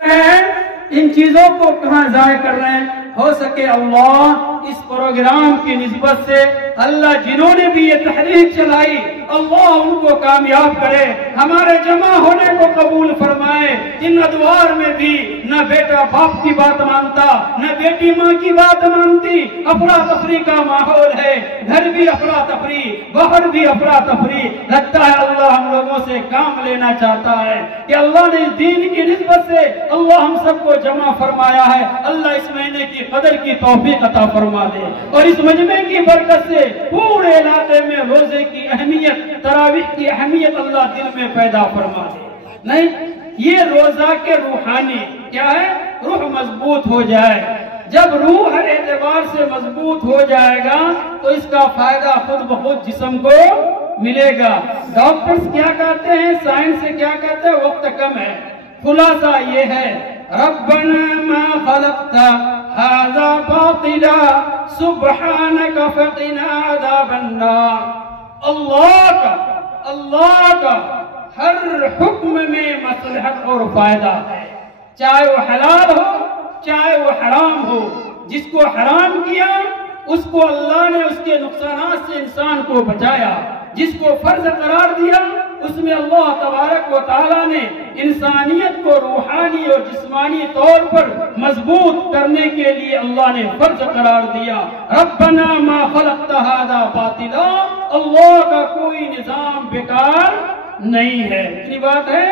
ان چیزوں کو کہاں ضائع کر رہے ہیں؟ ہو سکے اللہ اس پروگرام کی نسبت سے اللہ جنہوں نے بھی یہ تحریک چلائی اللہ ان کو کامیاب کرے، ہمارے جمع ہونے کو قبول فرمائے۔ ان ادوار میں بھی نہ بیٹا باپ کی بات مانتا، نہ بیٹی ماں کی بات مانتی، افراتفری کا ماحول ہے، گھر بھی افراتفری، باہر بھی افراتفری۔ لگتا ہے اللہ ہم لوگوں سے کام لینا چاہتا ہے کہ اللہ نے اس دین کی نسبت سے اللہ ہم سب کو جمع فرمایا ہے۔ اللہ اس مہینے کی قدر کی توفیق عطا فرما دے اور اس مجمع کی برکت سے پورے علاقے میں روزے کی اہمیت، تراویح کی اہمیت اللہ دل میں پیدا فرما دے۔ نہیں، یہ روزہ کے روحانی کیا ہے؟ روح مضبوط ہو جائے۔ جب روح ہر اعتبار سے مضبوط ہو جائے گا تو اس کا فائدہ خود بخود جسم کو ملے گا۔ ڈاکٹرز کیا کہتے ہیں، سائنس سے کیا کہتے ہیں؟ وقت کم ہے۔ خلاصہ یہ ہے، ربنا ما خلقت هذا باطلا سبحانك فقنا عذاب النار۔ اللہ کا ہر حکم میں مصلحت اور فائدہ ہے، چاہے وہ حلال ہو چاہے وہ حرام ہو۔ جس کو حرام کیا اس کو اللہ نے اس کے نقصانات سے انسان کو بچایا، جس کو فرض قرار دیا اس میں اللہ تبارک و تعالیٰ نے انسانیت کو روحانی اور جسمانی طور پر مضبوط کرنے کے لیے اللہ نے فرض قرار دیا۔ ربنا ما خلقت هذا باطلا، اللہ کا کوئی نظام بیکار نہیں ہے۔ اتنی بات ہے،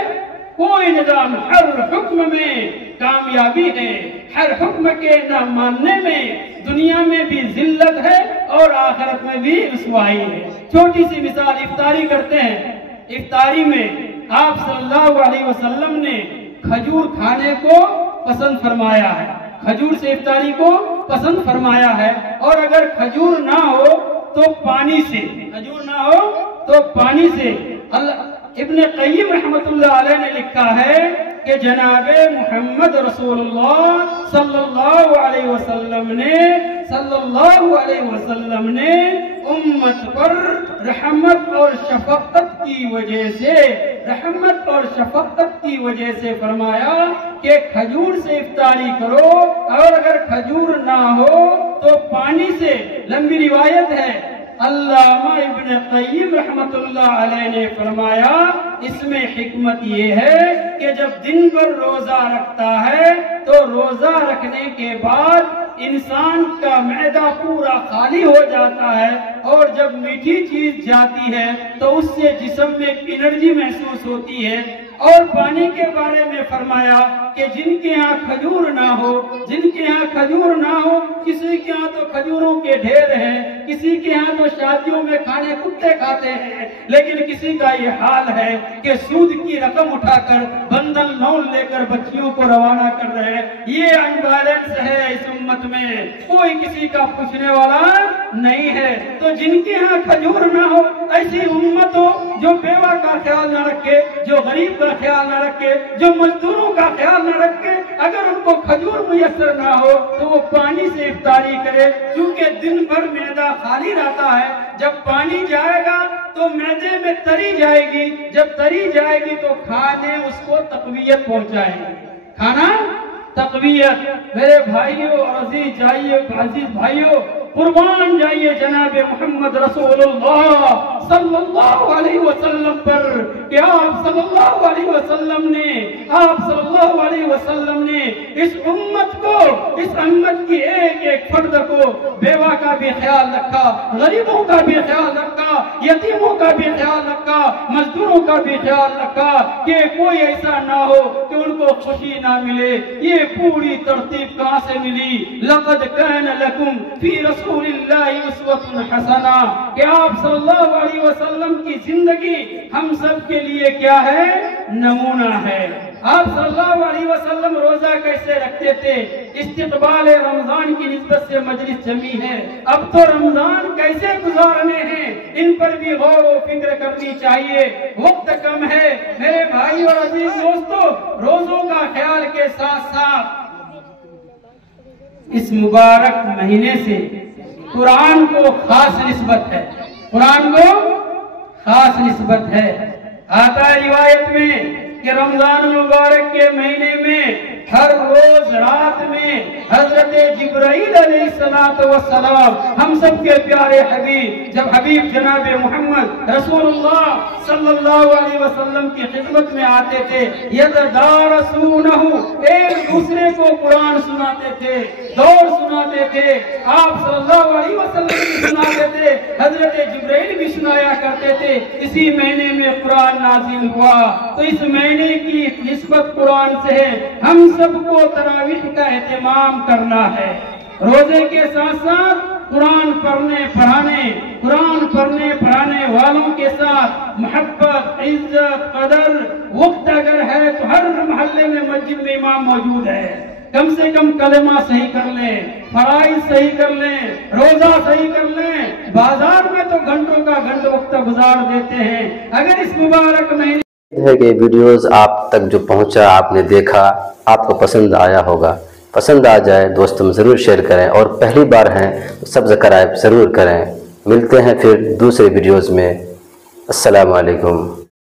کوئی نظام، ہر حکم میں کامیابی ہے، ہر حکم کے نہ ماننے میں دنیا میں بھی ذلت ہے اور آخرت میں بھی رسوائی ہے۔ چھوٹی سی مثال، افطاری کرتے ہیں، افطاری میں آپ صلی اللہ علیہ وسلم نے کھجور کھانے کو پسند فرمایا ہے، کھجور سے افطاری کو پسند فرمایا ہے، اور اگر کھجور نہ ہو تو پانی سے، کھجور نہ ہو تو پانی سے۔ ابن قیم رحمت اللہ علیہ نے لکھا ہے کہ جناب محمد رسول اللہ صلی اللہ علیہ وسلم نے امت پر رحمت اور شفقت کی وجہ سے فرمایا کہ کھجور سے افطاری کرو، اور اگر کھجور نہ ہو تو پانی سے۔ لمبی روایت ہے، علامہ ابن قیم رحمت اللہ علیہ نے فرمایا اس میں حکمت یہ ہے کہ جب دن بھر روزہ رکھتا ہے تو روزہ رکھنے کے بعد انسان کا معدہ پورا خالی ہو جاتا ہے، اور جب میٹھی چیز جاتی ہے تو اس سے جسم میں انرجی محسوس ہوتی ہے۔ اور پانی کے بارے میں فرمایا کہ جن کے ہاں کھجور نہ ہو، کسی کے ہاں تو کھجوروں کے ڈھیر ہیں، کسی کے ہاں تو شادیوں میں کھانے کتے کھاتے ہیں، لیکن کسی کا یہ حال ہے کہ سود کی رقم اٹھا کر بندل لون لے کر بچیوں کو روانہ کر رہے ہیں۔ یہ انبیلنس ہے اس امت میں، کوئی کسی کا پوچھنے والا نہیں ہے۔ تو جن کے ہاں کھجور نہ ہو، ایسی امت ہو جو بیوہ کا خیال نہ رکھے، جو غریب کا خیال نہ رکھے، جو مزدوروں کا خیال نہ رکھے، اگر ان کو کھجور میسر نہ ہو تو وہ پانی سے افطاری کرے، کیونکہ دن بھر معدہ خالی رہتا ہے۔ جب پانی جائے گا تو معدے میں تری جائے گی، جب تری جائے گی تو کھانے اس کو تقویت پہنچائے گی، کھانا تقویت۔ میرے بھائیوں اور عزیز بھائیوں، قربان جائیے جناب محمد رسول اللہ صلی اللہ علیہ وسلم پر کہ آپ صلی اللہ علیہ وسلم نے اس امت کی ایک فرد کو، بیوہ کا بھی خیال رکھا، غریبوں کا بھی خیال رکھا، یتیموں کا بھی خیال رکھا، مزدوروں کا بھی خیال رکھا کہ کوئی ایسا نہ ہو کہ ان کو خوشی نہ ملے۔ یہ پوری ترتیب کہاں سے ملی؟ لقد کان لکم فی رسول اللہ اسوۃ حسنہ، کہ آپ صلی اللہ علیہ وسلم کی زندگی ہم سب کے لیے کیا ہے؟ نمونہ ہے۔ آپ صلی اللہ علیہ وسلم روزہ کیسے رکھتے تھے؟ استقبال رمضان کی نسبت سے مجلس جمی ہے، اب تو رمضان کیسے گزارنے ہیں ان پر بھی غور و فکر کرنی چاہیے۔ وقت کم ہے میرے بھائی اور عزیز دوستو، روزوں کا خیال کے ساتھ ساتھ اس مبارک مہینے سے قرآن کو خاص نسبت ہے، قرآن کو خاص نسبت ہے۔ آتا ہے روایت میں کہ رمضان مبارک کے مہینے میں ہر روز رات میں حضرت جبرائیل علیہ السلام ہم سب کے پیارے حبیب، جب حبیب جناب محمد رسول اللہ صلی اللہ علیہ وسلم کی خدمت میں آتے تھے، یتدارسونہ، ایک دوسرے کو قرآن سناتے تھے، دور سناتے تھے، آپ صلی اللہ علیہ وسلم بھی سناتے تھے، حضرت جبرائیل بھی سنایا کرتے تھے۔ اسی مہینے میں قرآن نازل ہوا، تو اس مہینے کی نسبت قرآن سے ہے۔ ہم سب کو تراویح کا اہتمام کرنا ہے، روزے کے ساتھ ساتھ قرآن پڑھنے پڑھانے والوں کے ساتھ محبت، عزت، قدر۔ وقت اگر ہے تو ہر محلے میں مسجد میں امام موجود ہے، کم سے کم کلمہ صحیح کر لیں، فرائض صحیح کر لیں، روزہ صحیح کر لیں۔ بازار میں تو گھنٹوں کا گھنٹہ وقت گزار دیتے ہیں۔ اگر اس مبارک مہینے ہے کہ ویڈیوز آپ تک جو پہنچا، آپ نے دیکھا، آپ کو پسند آیا ہوگا۔ پسند آ جائے دوستوں میں ضرور شیئر کریں، اور پہلی بار ہیں تو سبسکرائب ضرور کریں۔ ملتے ہیں پھر دوسرے ویڈیوز میں۔ السلام علیکم۔